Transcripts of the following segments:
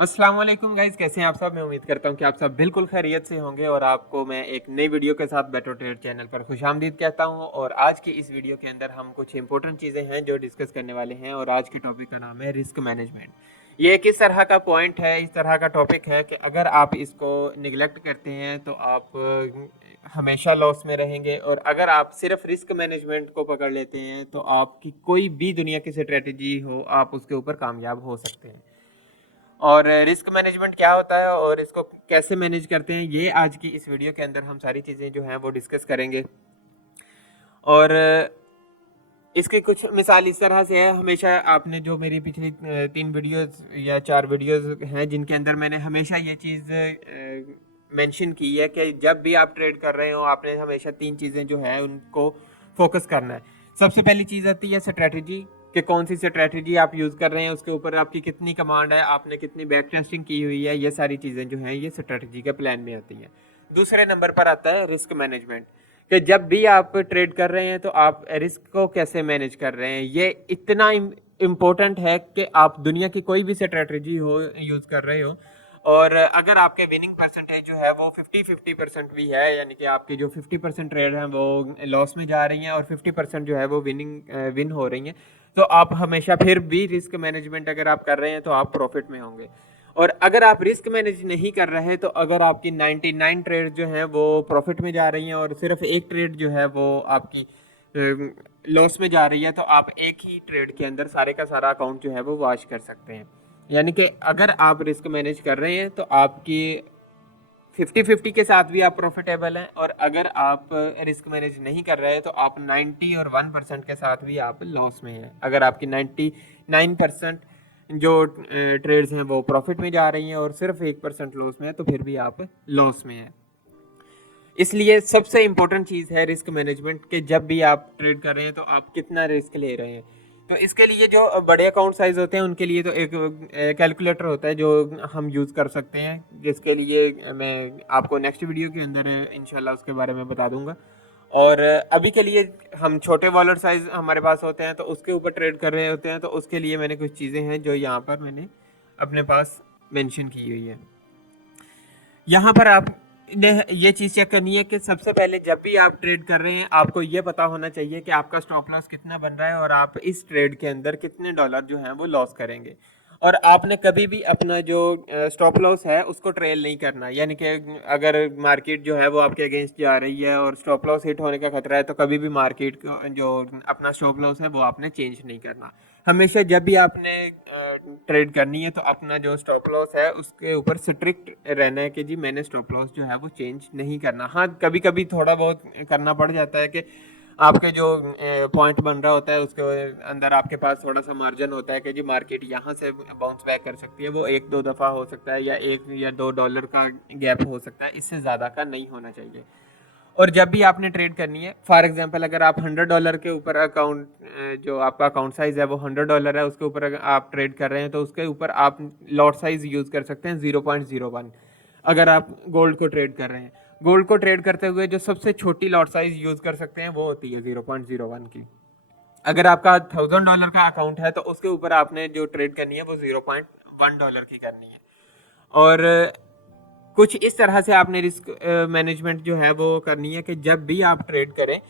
अस्सलाम वालेकुम गाइस, कैसे हैं आप सब। मैं उम्मीद करता हूं कि आप सब बिल्कुल खैरियत से होंगे और आपको मैं एक नई वीडियो के साथ बेटो ट्रेड चैनल पर खुशामदीद कहता हूं। और आज की इस वीडियो के अंदर हम कुछ इंपॉर्टेंट चीज़ें हैं जो डिस्कस करने वाले हैं और आज के टॉपिक का नाम है रिस्क मैनेजमेंट। ये एक इस तरह का पॉइंट है, इस तरह का टॉपिक है कि अगर आप इसको निगलेक्ट करते हैं तो आप हमेशा लॉस में रहेंगे, और अगर आप सिर्फ रिस्क मैनेजमेंट को पकड़ लेते हैं तो आपकी कोई भी दुनिया की स्ट्रेटजी हो आप उसके ऊपर कामयाब हो सकते हैं। और रिस्क मैनेजमेंट क्या होता है और इसको कैसे मैनेज करते हैं, ये आज की इस वीडियो के अंदर हम सारी चीज़ें जो हैं वो डिस्कस करेंगे। और इसकी कुछ मिसाल इस तरह से है, हमेशा आपने जो मेरी पिछली 3 वीडियोस या 4 वीडियोस हैं जिनके अंदर मैंने हमेशा ये चीज़ मेंशन की है कि जब भी आप ट्रेड कर रहे हो आपने हमेशा 3 चीज़ें जो है उनको फोकस करना है। सबसे पहली चीज़ आती है स्ट्रेटजी, कि कौन सी स्ट्रेटजी आप यूज़ कर रहे हैं, उसके ऊपर आपकी कितनी कमांड है, आपने कितनी बैक टेस्टिंग की हुई है, ये सारी चीज़ें जो हैं ये स्ट्रेटजी के प्लान में आती हैं। दूसरे नंबर पर आता है रिस्क मैनेजमेंट, कि जब भी आप ट्रेड कर रहे हैं तो आप रिस्क को कैसे मैनेज कर रहे हैं। ये इतना इम्पोर्टेंट है कि आप दुनिया की कोई भी स्ट्रेटजी हो यूज़ कर रहे हो, और अगर आपके विनिंग परसेंटेज जो है वो 50-50% भी है, यानी कि आपकी जो 50% ट्रेड हैं वो लॉस में जा रही हैं और 50% जो है वो विन हो रही हैं, तो आप हमेशा फिर भी रिस्क मैनेजमेंट अगर आप कर रहे हैं तो आप प्रॉफिट में होंगे। और अगर आप रिस्क मैनेज नहीं कर रहे तो अगर आपकी 99 ट्रेड जो हैं वो प्रॉफिट में जा रही हैं और सिर्फ एक ट्रेड जो है वो आपकी लॉस में जा रही है, तो आप एक ही ट्रेड के अंदर सारे का सारा अकाउंट जो है वो वॉश कर सकते हैं। यानी कि अगर आप रिस्क मैनेज कर रहे हैं तो आपकी 50-50 के साथ भी आप प्रॉफिटेबल हैं, और अगर आप रिस्क मैनेज नहीं कर रहे हैं तो आप 90 और 1% के साथ भी आप लॉस में हैं। अगर आपकी 99% जो ट्रेड्स हैं वो प्रॉफिट में जा रही हैं और सिर्फ 1% लॉस में है तो फिर भी आप लॉस में हैं। इसलिए सबसे इम्पोर्टेंट चीज़ है रिस्क मैनेजमेंट, कि जब भी आप ट्रेड कर रहे हैं तो आप कितना रिस्क ले रहे हैं। तो इसके लिए जो बड़े अकाउंट साइज होते हैं उनके लिए तो एक कैलकुलेटर होता है जो हम यूज़ कर सकते हैं, जिसके लिए मैं आपको नेक्स्ट वीडियो के अंदर इंशाल्लाह उसके बारे में बता दूंगा। और अभी के लिए हम छोटे वॉलेट साइज हमारे पास होते हैं तो उसके ऊपर ट्रेड कर रहे होते हैं, तो उसके लिए मैंने कुछ चीज़ें हैं जो यहाँ पर मैंने अपने पास मेंशन की हुई है। यहाँ पर आप ने ये चीज़ चेक करनी है कि सबसे पहले जब भी आप ट्रेड कर रहे हैं आपको ये पता होना चाहिए कि आपका स्टॉप लॉस कितना बन रहा है और आप इस ट्रेड के अंदर कितने डॉलर जो हैं वो लॉस करेंगे। और आपने कभी भी अपना जो स्टॉप लॉस है उसको ट्रेल नहीं करना, यानी कि अगर मार्केट जो है वो आपके अगेंस्ट जा रही है और स्टॉप लॉस हिट होने का खतरा है तो कभी भी मार्केट जो अपना स्टॉप लॉस है वो आपने चेंज नहीं करना। हमेशा जब भी आपने ट्रेड करनी है तो अपना जो स्टॉप लॉस है उसके ऊपर स्ट्रिक्ट रहना है कि जी मैंने स्टॉप लॉस जो है वो चेंज नहीं करना। हाँ, कभी कभी थोड़ा बहुत करना पड़ जाता है कि आपके जो पॉइंट बन रहा होता है उसके अंदर आपके पास थोड़ा सा मार्जिन होता है कि जी मार्केट यहाँ से बाउंस बैक कर सकती है, वो 1-2 दफ़ा हो सकता है या 1 या 2 डॉलर का गैप हो सकता है, इससे ज़्यादा का नहीं होना चाहिए। और जब भी आपने ट्रेड करनी है, फॉर एग्जांपल अगर आप $100 के ऊपर अकाउंट, जो आपका अकाउंट साइज है वो $100 है, उसके ऊपर अगर आप ट्रेड कर रहे हैं तो उसके ऊपर आप लॉट साइज यूज़ कर सकते हैं 0.01। अगर आप गोल्ड को ट्रेड कर रहे हैं, गोल्ड को ट्रेड करते हुए जो सबसे छोटी लॉट साइज यूज़ कर सकते हैं वो होती है 0.01 की। अगर आपका $1000 का अकाउंट है तो उसके ऊपर आपने जो ट्रेड करनी है वो $0.1 की करनी है। और कुछ इस तरह से आपने रिस्क मैनेजमेंट जो है वो करनी है कि जब भी आप ट्रेड करें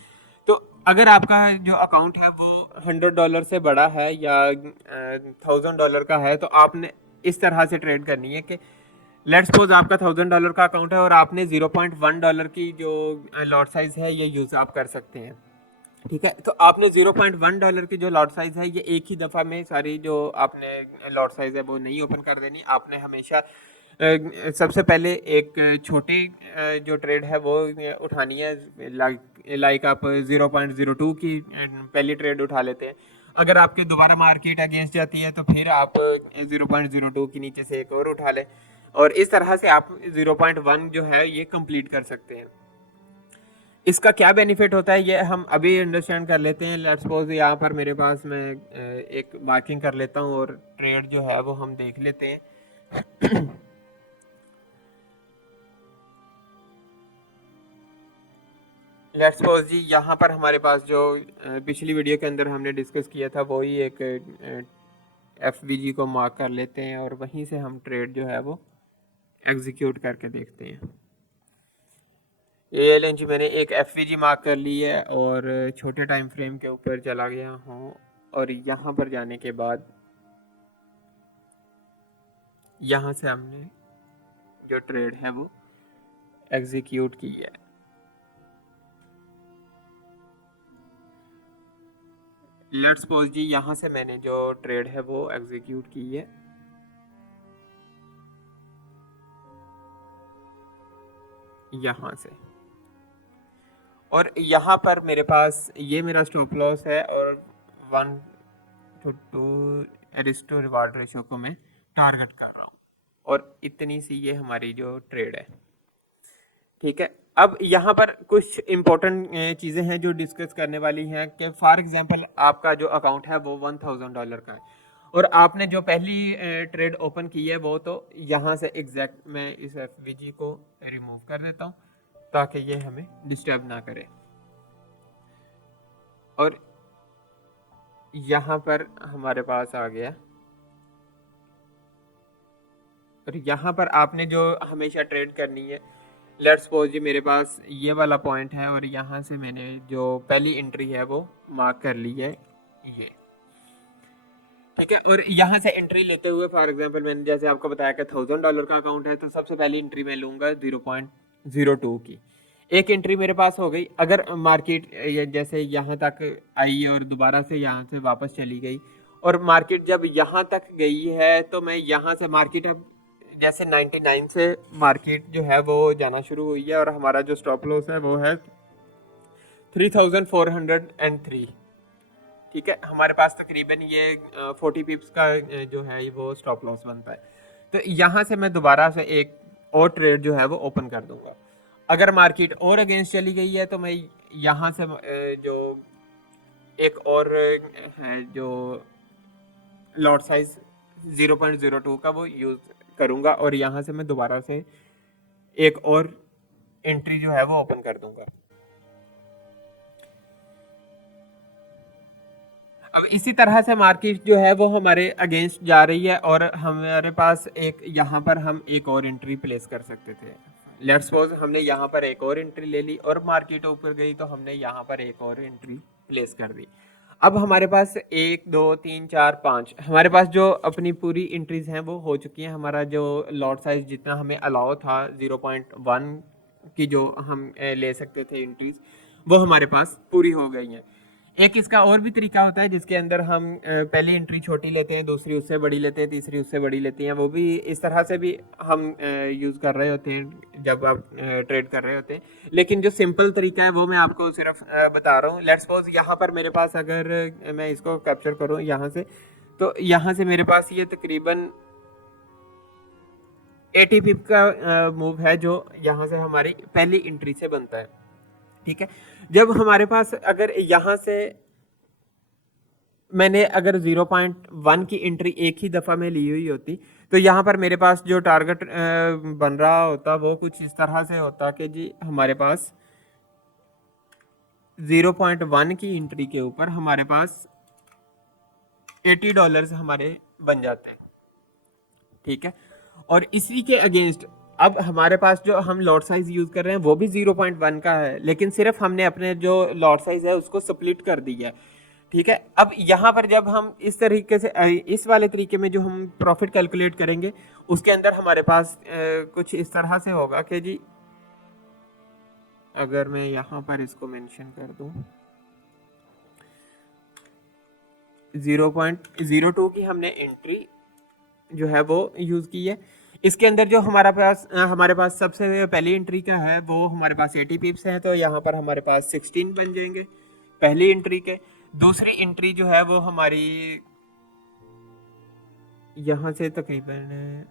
तो अगर आपका जो अकाउंट है वो $100 से बड़ा है या $1000 का है तो आपने इस तरह से ट्रेड करनी है कि लेट्स सपोज आपका $1000 का अकाउंट है और आपने $0.1 की जो लॉट साइज है ये यूज आप कर सकते हैं। ठीक है, तो आपने $0.1 की जो लॉट साइज है ये एक ही दफ़ा में सारी जो आपने लॉट साइज है वो नहीं ओपन कर देनी। आपने हमेशा सबसे पहले एक छोटी जो ट्रेड है वो उठानी है, लाइक आप 0.02 की पहली ट्रेड उठा लेते हैं। अगर आपके दोबारा मार्केट अगेंस्ट जाती है तो फिर आप 0.02 की नीचे से एक और उठा लें, और इस तरह से आप 0.1 जो है ये कंप्लीट कर सकते हैं। इसका क्या बेनिफिट होता है ये हम अभी अंडरस्टैंड कर लेते हैं। लेट्स सपोज यहाँ पर मेरे पास मैं एक मार्किंग कर लेता हूँ और ट्रेड जो है वो हम देख लेते हैं। लेट्स सपोज जी यहाँ पर हमारे पास जो पिछली वीडियो के अंदर हमने डिस्कस किया था वही एक FVG को मार्क कर लेते हैं और वहीं से हम ट्रेड जो है वो एग्जीक्यूट करके देखते हैं। ये लें जी, मैंने एक FVG मार्क कर ली है और छोटे टाइम फ्रेम के ऊपर चला गया हूँ और यहाँ पर जाने के बाद यहाँ से हमने जो ट्रेड है वो एग्जीक्यूट की है। लेट्स सपोज जी, यहाँ से मैंने जो ट्रेड है वो एग्जीक्यूट की है। यहाँ से, और यहाँ पर मेरे पास ये मेरा स्टॉप लॉस है और 1:2 रिस्क रिवार्ड रेशियो को मैं टारगेट कर रहा हूँ और इतनी सी ये हमारी जो ट्रेड है। ठीक है, अब यहाँ पर कुछ इम्पोर्टेंट चीज़ें हैं जो डिस्कस करने वाली हैं कि फॉर एग्जांपल आपका जो अकाउंट है वो $1000 का है और आपने जो पहली ट्रेड ओपन की है वो, तो यहाँ से एग्जैक्ट मैं इस FVG को रिमूव कर देता हूँ ताकि ये हमें डिस्टर्ब ना करे। और यहाँ पर हमारे पास आ गया, और यहाँ पर आपने जो हमेशा ट्रेड करनी है, लेट्स सपोज जी मेरे पास ये वाला पॉइंट है और यहाँ से मैंने जो पहली एंट्री है वो मार्क कर ली है ये। ठीक है, और यहाँ से एंट्री लेते हुए फॉर एग्जांपल मैंने जैसे आपको बताया कि $1000 का अकाउंट है, तो सबसे पहली एंट्री मैं लूँगा 0.02 की। एक एंट्री मेरे पास हो गई। अगर मार्केट जैसे यहाँ तक आई और दोबारा से यहाँ से वापस चली गई और मार्केट जब यहाँ तक गई है, तो मैं यहाँ से मार्केट अब जैसे 99 से मार्केट जो है वो जाना शुरू हुई है और हमारा जो स्टॉप लॉस है वो है 3403। ठीक है, हमारे पास तकरीबन ये 40 पिप्स का जो है वो स्टॉप लॉस बनता है। तो यहाँ से मैं दोबारा से एक और ट्रेड जो है वो ओपन कर दूंगा। अगर मार्केट और अगेंस्ट चली गई है तो मैं यहाँ से जो एक और है जो लॉट साइज 0.02 का वो यूज़ करूँगा और यहाँ से मैं दोबारा से एक और एंट्री जो है वो ओपन कर दूंगा। अब इसी तरह से मार्केट जो है वो हमारे अगेंस्ट जा रही है और हमारे पास एक यहाँ पर हम एक और एंट्री प्लेस कर सकते थे। लेट्स सपोज हमने यहाँ पर एक और एंट्री ले ली और मार्केट ऊपर गई तो हमने यहाँ पर एक और एंट्री प्लेस कर दी। अब हमारे पास 1 2 3 4 5 हमारे पास जो अपनी पूरी एंट्रीज हैं वो हो चुकी हैं। हमारा जो लॉट साइज जितना हमें अलाउ था 0.1 की जो हम ले सकते थे एंट्रीज, वो हमारे पास पूरी हो गई हैं। एक इसका और भी तरीका होता है जिसके अंदर हम पहली एंट्री छोटी लेते हैं, दूसरी उससे बड़ी लेते हैं, तीसरी उससे बड़ी लेते हैं। वो भी इस तरह से भी हम यूज़ कर रहे होते हैं जब आप ट्रेड कर रहे होते हैं। लेकिन जो सिंपल तरीका है वो मैं आपको सिर्फ बता रहा हूँ। लेट्स सपोज यहाँ पर मेरे पास अगर मैं इसको कैप्चर करूँ यहाँ से, तो यहाँ से मेरे पास ये तकरीबन 80 पिप का मूव है जो यहाँ से हमारी पहली एंट्री से बनता है। ठीक है, जब हमारे पास अगर यहाँ से मैंने अगर 0.1 की एंट्री एक ही दफ़ा में ली हुई होती तो यहाँ पर मेरे पास जो टारगेट बन रहा होता वो कुछ इस तरह से होता कि जी हमारे पास 0.1 की एंट्री के ऊपर हमारे पास $80 हमारे बन जाते हैं। ठीक है, और इसी के अगेंस्ट अब हमारे पास जो हम लॉट साइज यूज कर रहे हैं वो भी 0.1 का है, लेकिन सिर्फ हमने अपने जो लॉट साइज है उसको स्प्लिट कर दिया है। ठीक है, अब यहाँ पर जब हम इस तरीके से इस वाले तरीके में जो हम प्रॉफिट कैलकुलेट करेंगे उसके अंदर हमारे पास कुछ इस तरह से होगा कि जी अगर मैं यहाँ पर इसको मेंशन कर दूं 0.02 की हमने एंट्री जो है वो यूज़ की है। इसके अंदर जो हमारे पास सबसे पहली एंट्री का है वो हमारे पास 80 पिप्स है, तो यहाँ पर हमारे पास 16 बन जाएंगे पहली एंट्री के। दूसरी एंट्री जो है वो हमारी यहाँ से तकरीबन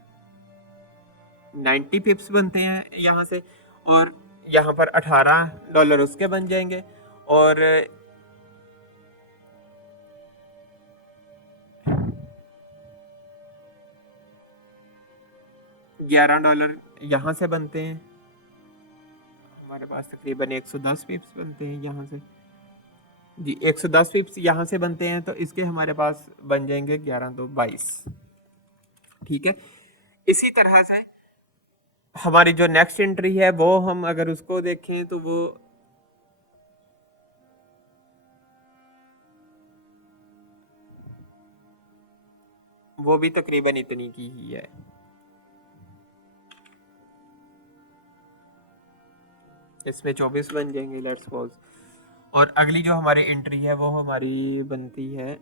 90 पिप्स बनते हैं यहाँ से, और यहाँ पर $18 उसके बन जाएंगे और $11 यहाँ से बनते हैं। हमारे पास तकरीबन 110 पिप्स बनते हैं यहाँ से। जी 110 पिप्स यहाँ से बनते हैं, तो इसके हमारे पास बन जाएंगे 11 तो 22। ठीक है, इसी तरह से हमारी जो नेक्स्ट एंट्री है वो हम अगर उसको देखें तो वो भी तकरीबन इतनी की ही है। इसमें 24 बन जाएंगे लेट्स सपोज। और अगली जो हमारी एंट्री है वो हमारी बनती है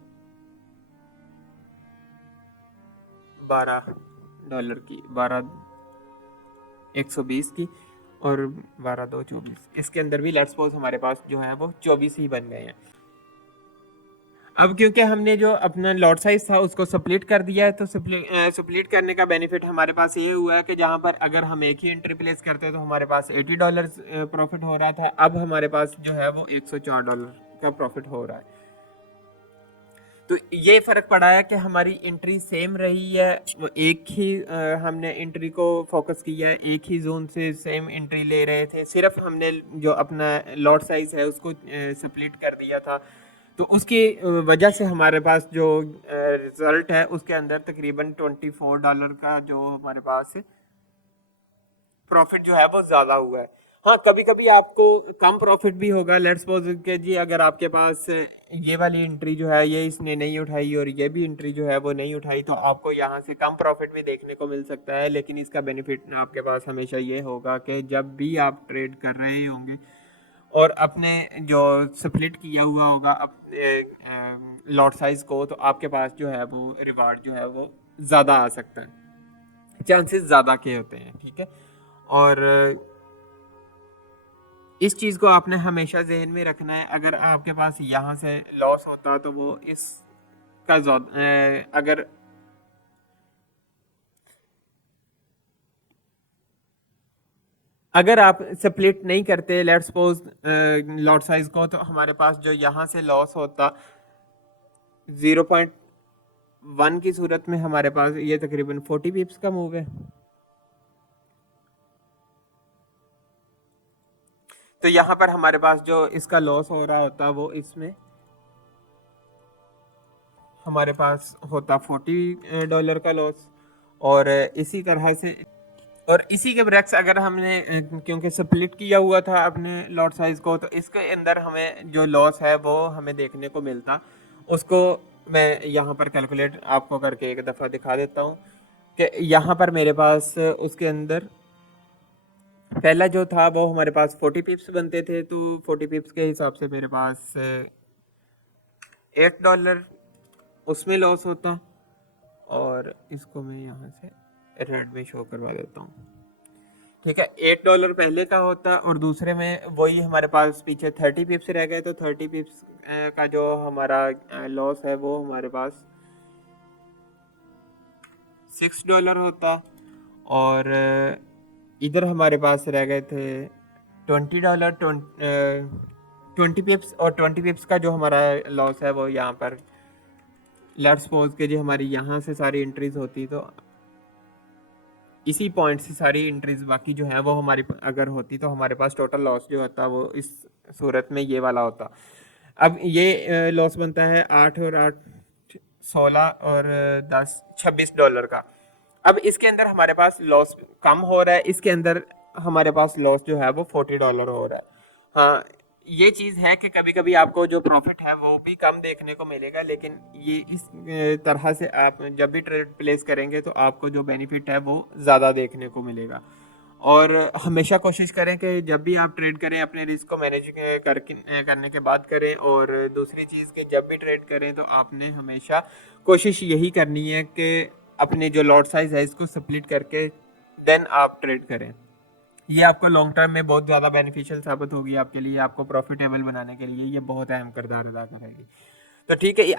$12 की, 120 की, और 12 2 24। इसके अंदर भी लेट्स सपोज हमारे पास जो है वो 24 ही बन गए हैं। अब क्योंकि हमने जो अपना लॉट साइज था उसको स्प्लिट कर दिया है, तो स्प्लिट करने का बेनिफिट हमारे पास ये हुआ है कि जहाँ पर अगर हम एक ही एंट्री प्लेस करते तो हमारे पास $80 प्रॉफिट हो रहा था, अब हमारे पास जो है वो $104 का प्रॉफिट हो रहा है। तो ये फर्क पड़ा है कि हमारी एंट्री सेम रही है, वो एक ही हमने एंट्री को फोकस किया है, एक ही जोन से सेम एंट्री ले रहे थे, सिर्फ हमने जो अपना लॉट साइज है उसको स्प्लिट कर दिया था। तो उसकी वजह से हमारे पास जो रिजल्ट है उसके अंदर तकरीबन $24 का जो हमारे पास प्रॉफिट जो है वो ज़्यादा हुआ है। हाँ, कभी कभी आपको कम प्रॉफिट भी होगा। लेट्स सपोज के जी अगर आपके पास ये वाली एंट्री जो है ये इसने नहीं उठाई और ये भी एंट्री जो है वो नहीं उठाई, तो आपको यहाँ से कम प्रॉफिट भी देखने को मिल सकता है। लेकिन इसका बेनिफिट आपके पास हमेशा ये होगा कि जब भी आप ट्रेड कर रहे होंगे और अपने जो स्प्लिट किया हुआ होगा अपने लॉट साइज को, तो आपके पास जो है वो रिवार्ड जो है वो ज़्यादा आ सकता है, चांसेस ज़्यादा के होते हैं। ठीक है, और इस चीज़ को आपने हमेशा जहन में रखना है। अगर आपके पास यहाँ से लॉस होता तो वो इसका अगर अगर आप स्प्लिट नहीं करते लेट्स सपोज लॉट साइज को, तो हमारे पास जो यहाँ से लॉस होता 0.1 की सूरत में हमारे पास ये तकरीबन 40 पिप्स का मूव है। तो यहाँ पर हमारे पास जो इसका लॉस हो रहा होता वो इसमें हमारे पास होता $40 का लॉस। और इसी तरह से और इसी के ब्रेक्स अगर हमने क्योंकि स्प्लिट किया हुआ था अपने लॉट साइज को, तो इसके अंदर हमें जो लॉस है वो हमें देखने को मिलता। उसको मैं यहाँ पर कैलकुलेट आपको करके एक दफ़ा दिखा देता हूँ कि यहाँ पर मेरे पास उसके अंदर पहला जो था वो हमारे पास 40 पिप्स बनते थे, तो 40 पिप्स के हिसाब से मेरे पास $8 उसमें लॉस होता। और इसको मैं यहाँ से रेड में शो करवा देता हूँ। ठीक है, $8 पहले का होता और दूसरे में वही हमारे पास पीछे 30 पिप्स रह गए, तो 30 पिप्स का जो हमारा लॉस है वो हमारे पास $6 होता। और इधर हमारे पास रह गए थे $20, 20 पिप्स, और 20 पिप्स का जो हमारा लॉस है वो यहाँ पर लेट्स सपोज के जी हमारी यहाँ से सारी एंट्रीज होती, तो इसी पॉइंट से सारी एंट्रीज बाकी जो है वो हमारी अगर होती तो हमारे पास टोटल लॉस जो होता वो इस सूरत में ये वाला होता। अब ये लॉस बनता है 8 और 8 16 और 10 $26 का। अब इसके अंदर हमारे पास लॉस कम हो रहा है, इसके अंदर हमारे पास लॉस जो है वो $40 हो रहा है। हाँ, ये चीज़ है कि कभी कभी आपको जो प्रॉफिट है वो भी कम देखने को मिलेगा, लेकिन ये इस तरह से आप जब भी ट्रेड प्लेस करेंगे तो आपको जो बेनिफिट है वो ज़्यादा देखने को मिलेगा। और हमेशा कोशिश करें कि जब भी आप ट्रेड करें अपने रिस्क को मैनेज करने के बाद करें। और दूसरी चीज़ कि जब भी ट्रेड करें तो आपने हमेशा कोशिश यही करनी है कि अपने जो लॉट साइज है इसको स्प्लिट करके देन आप ट्रेड करें। ये आपको लॉन्ग टर्म में बहुत ज़्यादा बेनिफिशियल साबित होगी आपके लिए, आपको प्रॉफिटेबल बनाने के लिए ये बहुत अहम किरदार अदा करेगी। तो ठीक है,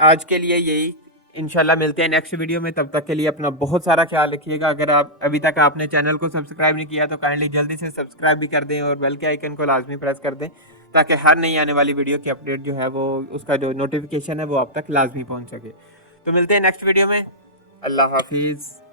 आज के लिए यही। इंशाल्लाह मिलते हैं नेक्स्ट वीडियो में, तब तक के लिए अपना बहुत सारा ख्याल रखिएगा। अगर आप अभी तक आपने चैनल को सब्सक्राइब नहीं किया तो काइंडली जल्दी से सब्सक्राइब भी कर दें और बेल के आइकन को लाजमी प्रेस कर दें, ताकि हर नई आने वाली वीडियो की अपडेट जो है वो उसका जो नोटिफिकेशन है वो आप तक लाजमी पहुँच सके। तो मिलते हैं नेक्स्ट वीडियो में। अल्लाह हाफिज़।